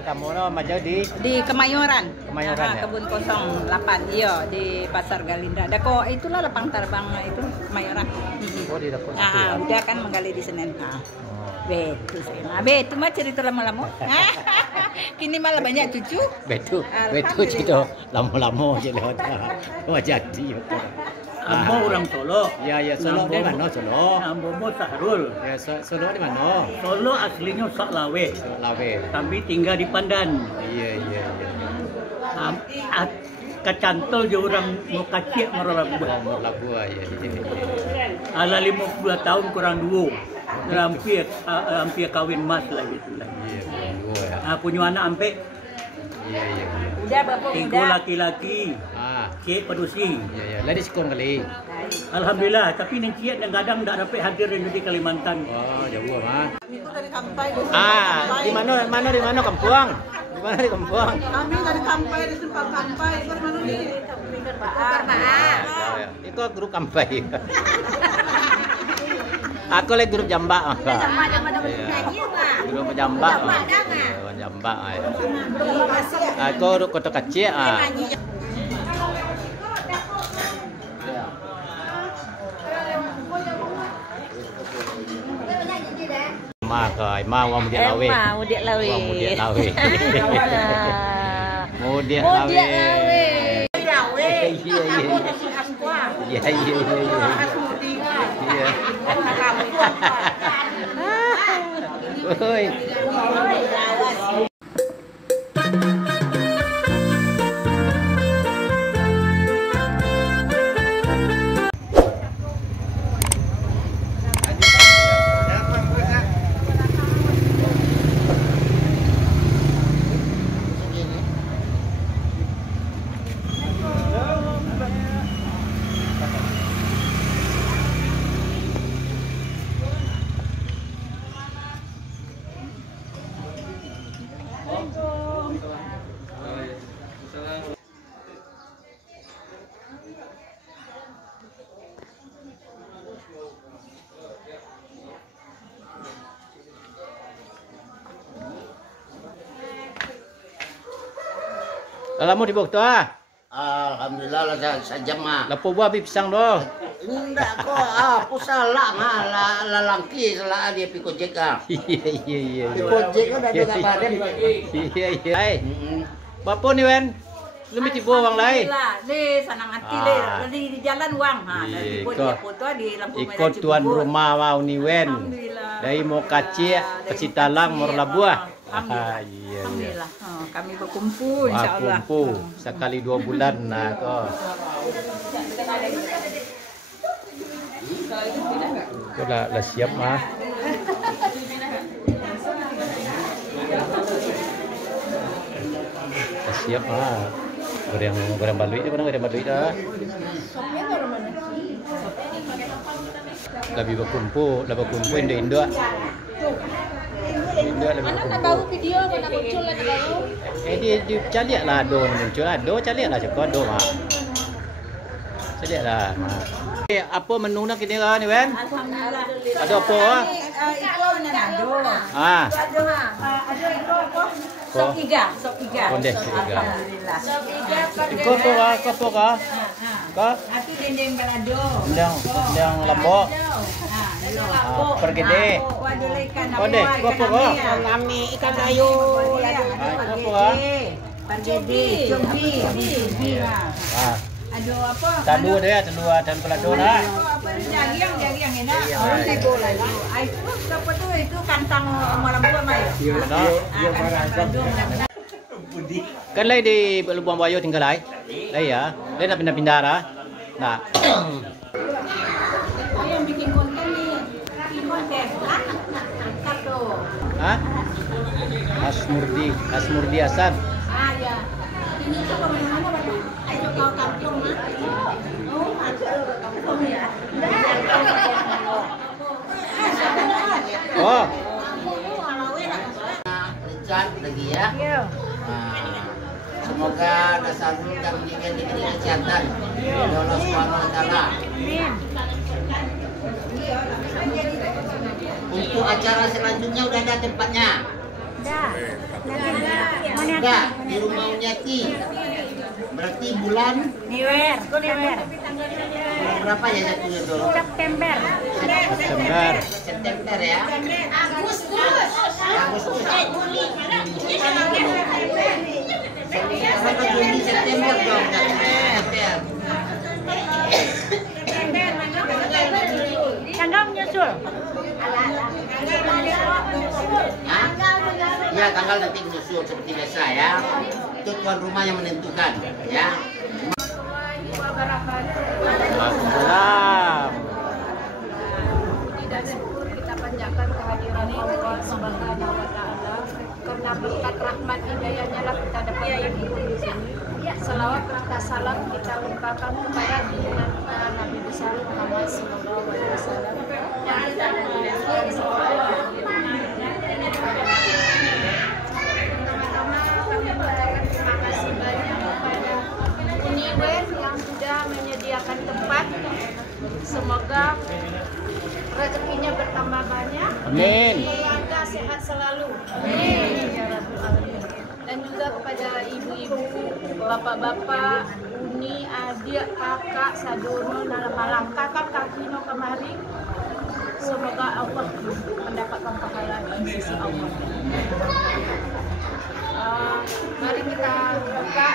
pertama no macam di Kemayoran. Kemayoran ya. Kebun 08 iya di Pasar Galinda. Ada kok itulah lapang terbang itu Kemayoran. Oh di dapur situ ya. Udah kan menggali di Senen. Betul saya. Betul mah cerita lama-lama. Kini malah banyak cucu. Betul cerita lama-lama je lewat. Oh jadi. Ambo orang Solo. Ya Solo di mana Solo? Ambo Sahrul. Ya Solo di mana? Solo aslinya Saklawe. Saklawe. Tapi tinggal di Pandan. Iya. Kecantol je orang mau kacik Morolabua. Morolabua ya. Ala 52 tahun kurang 2. Hampir kawin mas lagi tu lah. Iya, dua ya. Punya anak ampe. Iya. Udah bapak 3 laki-laki. Cik pedusi. Iya. Lagi sekolah kali. Alhamdulillah, tapi ni cik kadang tak dapat hadir di Kalimantan. Oh, jauh mah. Itu dari Kampai. Di mana kampung? Di mana di kampung? Kami dari Kampai, di tempat Kampai. Mana di? Itu grup Kampai. Aku lagi grup Jambak. Grup Jambak. Jambak. Aku grup Kota Kecil. Mau dia lawe. Lama di bawah tu Alhamdulillah lah saja mah. Lapo buah pisang doh. Enggak kok, aku salah mah lalangki salah dia pikojek Iya. Pikojek udah juga badan. Iya. Bapak nih Wen, lu mesti bawa uang lain. Di sanang hati di jalan uang. Dari foto di lampu merah. Ikut tuan rumah mau nih Wen. Dari mau kacik, Pesitalang, Morolabua. Alhamdulillah. Kami berkumpul insya-Allah. Kumpul sekali 2 bulan nah kok. Sudah siap mah. Siap mah. Goreng balui itu mana goreng balui dah. Lebih berkumpul Indo. Mana tahu video mana muncul lagi baru? Dia cari lah muncul cari lah cukup mah. Cari lah. Apa menu nak kini ni Wen? Alhamdulillah. Ada apa? Itu menado. Ada itu apa? Sop iga. Kondes iga. Alhamdulillah. Sop iga. Iko apa kah? Kah? Itu dendeng balado. Dendeng lembok. Pergede. Kondes, apa kah? Kami ikan kayu. Apa kah? Pergede, cobi. Aduh apa? Tadu dia, dan pelado lah. Apa jagiang enak. Tigo lagi. Itu apa tu? Itu kantang Morolabua mai. Iya, Kan lai di Lubang Bayo tinggal lai. Lai ya. Lai nak pindah-pindah lah. Nah. Yang bikin konten nih. Bikin konten. Mantap tuh. Asmurdi Hasan. Ya. Ini tuh kemana-mana Bapak? Ayo kau kampung mah. Oh, masuk kampung ya. Oh. Richard lagi ya. Semoga dasar dan diberikan kesehatan oleh Allah Subhanahu wa taala. Untuk acara selanjutnya udah ada tempatnya. Enggak, di rumah Unyati. Berarti bulan Niwer. bulan berapa ya jatuhnya tuh? September. September ya. Agustus. Sampai Juni September dong, September. Tanggal menyusul. Ya, tanggal nanti menyusul seperti biasa ya. Itu tuan rumah yang menentukan ya. Waalaikumsalam. Dan syukur kita panjatkan kehadiran Allah Subhanahu wa taala karena berkat rahmat hidayahnya lah kita dapat berkumpul di sini. Selawat serta salam kita limpahkan kepada junjungan Nabi besar Muhammad sallallahu alaihi wasallam yang kita pertama-tama kami mengucapkan terima kasih banyak kepada Uniwer yang sudah menyediakan tempat. Semoga rezekinya bertambah banyak. Amin. Keluarga sehat selalu. Amin. Ya Rabbal Alamin. Dan juga kepada ibu-ibu, bapak-bapak, uni, adik, kakak, sadono, malam kakak, kakino kemari. Semoga Allah mendapatkan pahala di sisi Allah. Mari kita buka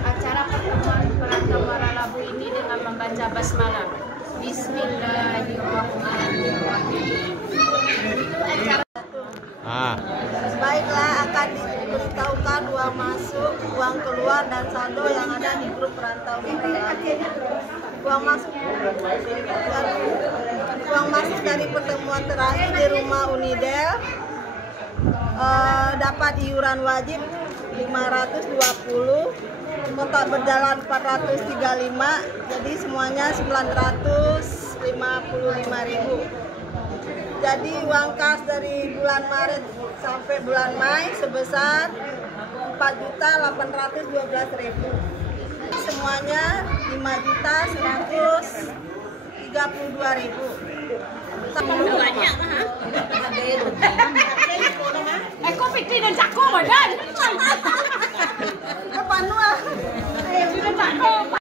acara pertemuan perantau Waralabu ini dengan membaca basmalah. Bismillahirrahmanirrahim. Baiklah, akan diberitahukan uang masuk, uang keluar, dan saldo yang ada di grup perantau Waralabu. Uang masuk dari pertemuan terakhir di rumah Unidel dapat iuran wajib 520, total berjalan 435, jadi semuanya 955.000. Jadi uang kas dari bulan Maret sampai bulan Mei sebesar 4.812.000. Semuanya 5.132.000. Banyak kok pikir dan cakko badan. Apa nuah? Dan cakko.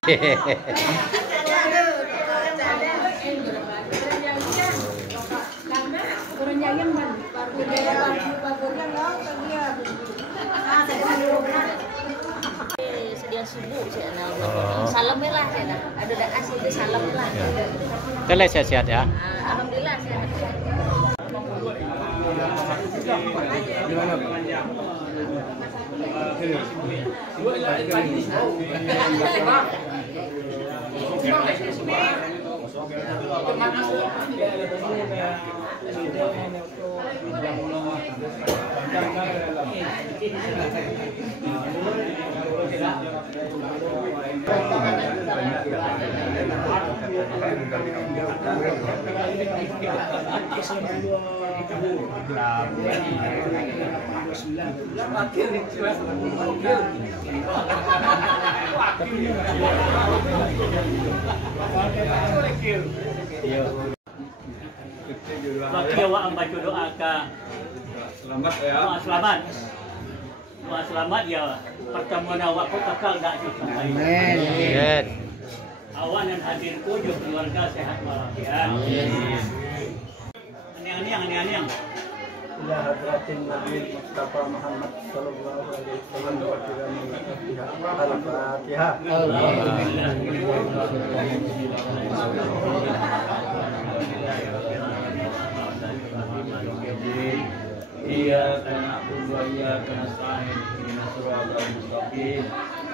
Sedia subuh saya nak salam lah saya nak. Ada dah asal dia salam lah. Kalian sehat-sehat ya. Alhamdulillah saya. Waktu awak membaca doa ke Selamat ya. doa selamat. Doa selamat ya pertemuan awak kau kekal dak sampai. Amin. Awak dan hadirku juga keluarga sehat walafiat. Amin. Aniang. Ila hadratin Nabi Mustafa Muhammad sallallahu alaihi wasallam. Al-Fatihah. Iyyaka na'budu wa iyyaka nasta'in ihdinas siratal mustaqim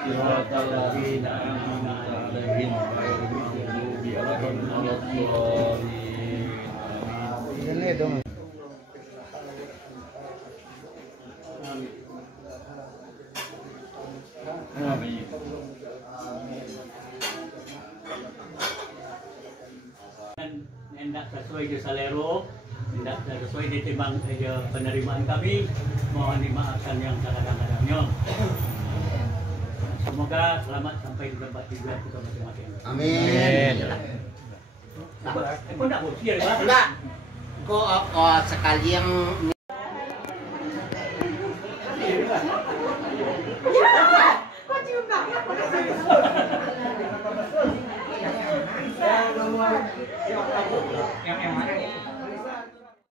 siratal ladzina an'amta 'alaihim ghairil maghdubi 'alaihim waladdallin. Hendak sesuai je salero, hendak sesuai ditimbang je penerimaan kami, mohon dimaafkan yang kadang-kadangnya. Semoga selamat sampai di tempat tujuan kita masing-masing. Amin. Kau nak bosir kan? Enggak. Kok sekali yang Kok cium tangan? Yang mana?